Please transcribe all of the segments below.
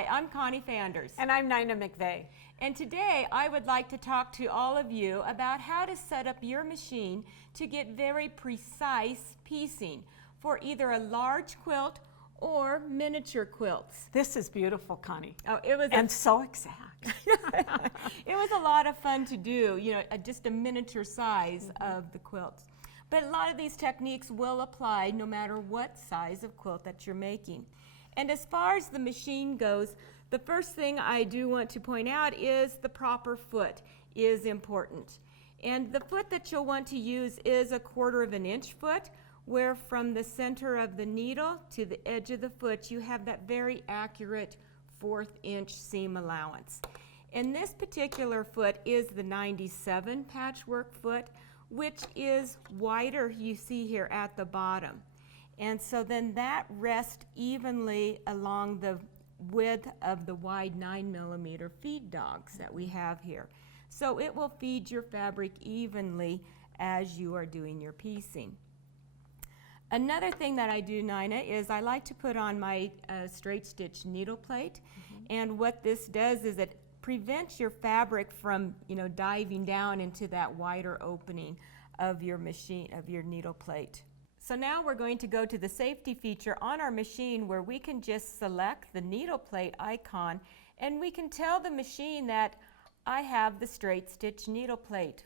Hi, I'm Connie Fanders. And I'm Nina McVeigh. And today I would like to talk to all of you about how to set up your machine to get very precise piecing for either a large quilt or miniature quilts. This is beautiful, Connie. Oh, it was and so exact. It was a lot of fun to do, you know, just a miniature size of the quilts. But a lot of these techniques will apply no matter what size of quilt that you're making. And as far as the machine goes, the first thing I do want to point out is the proper foot is important. And the foot that you'll want to use is 1/4 inch foot, where from the center of the needle to the edge of the foot you have that very accurate 1/4 inch seam allowance. And this particular foot is the 97 patchwork foot, which is wider, you see here at the bottom. And so then that rests evenly along the width of the wide 9mm feed dogs that we have here. So it will feed your fabric evenly as you are doing your piecing. Another thing that I do, Nina, is I like to put on my straight stitch needle plate. And what this does is it prevents your fabric from, you know, diving down into that wider opening of your machine, of your needle plate. So now we're going to go to the safety feature on our machine where we can just select the needle plate icon and we can tell the machine that I have the straight stitch needle plate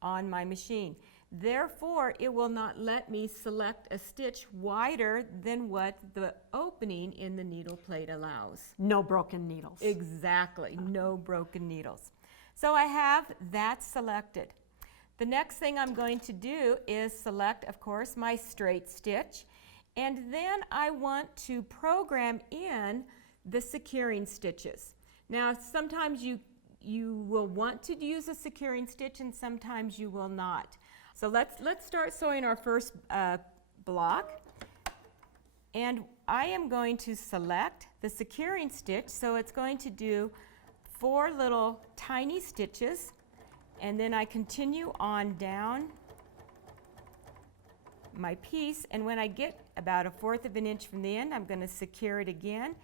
on my machine. Therefore, it will not let me select a stitch wider than what the opening in the needle plate allows. No broken needles. Exactly, no broken needles. So I have that selected. The next thing I'm going to do is select, of course, my straight stitch, and then I want to program in the securing stitches. Now, sometimes you will want to use a securing stitch and sometimes you will not. So let's start sewing our first block, and I am going to select the securing stitch. So it's going to do 4 little tiny stitches, and then I continue on down my piece, and when I get about 1/4 inch from the end, I'm going to secure it again,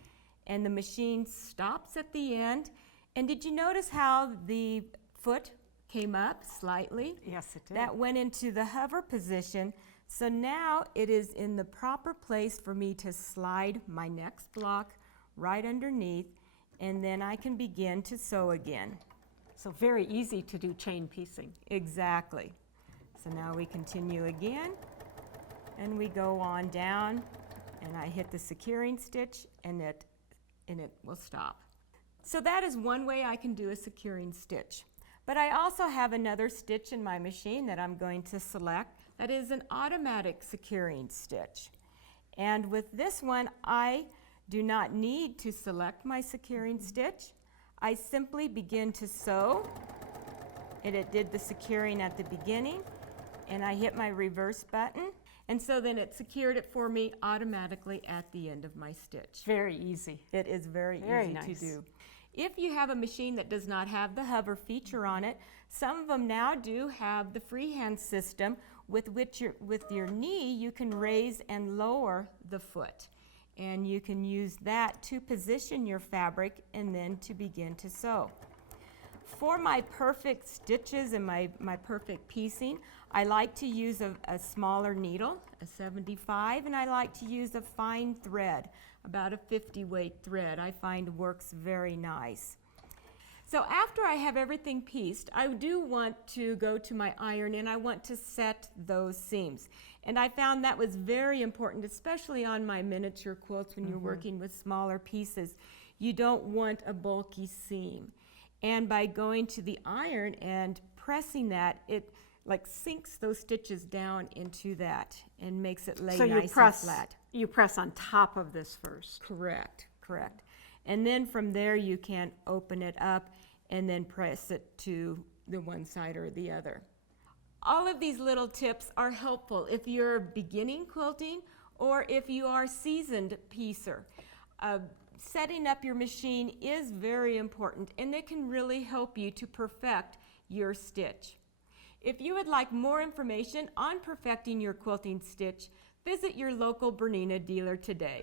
and the machine stops at the end. And did you notice how the foot came up slightly? Yes, it did. That went into the hover position. So now it is in the proper place for me to slide my next block right underneath, and then I can begin to sew again. So very easy to do chain piecing. Exactly. So now we continue again, and we go on down, and I hit the securing stitch, and it will stop. So that is one way I can do a securing stitch. But I also have another stitch in my machine that I'm going to select that is an automatic securing stitch. And with this one, I do not need to select my securing stitch. I simply begin to sew, and it did the securing at the beginning, and I hit my reverse button, and so then it secured it for me automatically at the end of my stitch. Very easy. It is very easy to do. If you have a machine that does not have the hover feature on it, some of them now do have the freehand system with which with your knee you can raise and lower the foot. And you can use that to position your fabric and then to begin to sew. For my perfect stitches and my perfect piecing, I like to use a smaller needle, a 75, and I like to use a fine thread, about a 50 weight thread. I find works very nice. So after I have everything pieced, I do want to go to my iron and I want to set those seams. And I found that was very important, especially on my miniature quilts when you're working with smaller pieces. You don't want a bulky seam. And by going to the iron and pressing that, it like sinks those stitches down into that and makes it lay nice and flat. You press on top of this first. Correct, correct. And then from there you can open it up and then press it to the one side or the other. All of these little tips are helpful if you're beginning quilting or if you are a seasoned piecer. Setting up your machine is very important, and it can really help you to perfect your stitch. If you would like more information on perfecting your quilting stitch, visit your local BERNINA dealer today.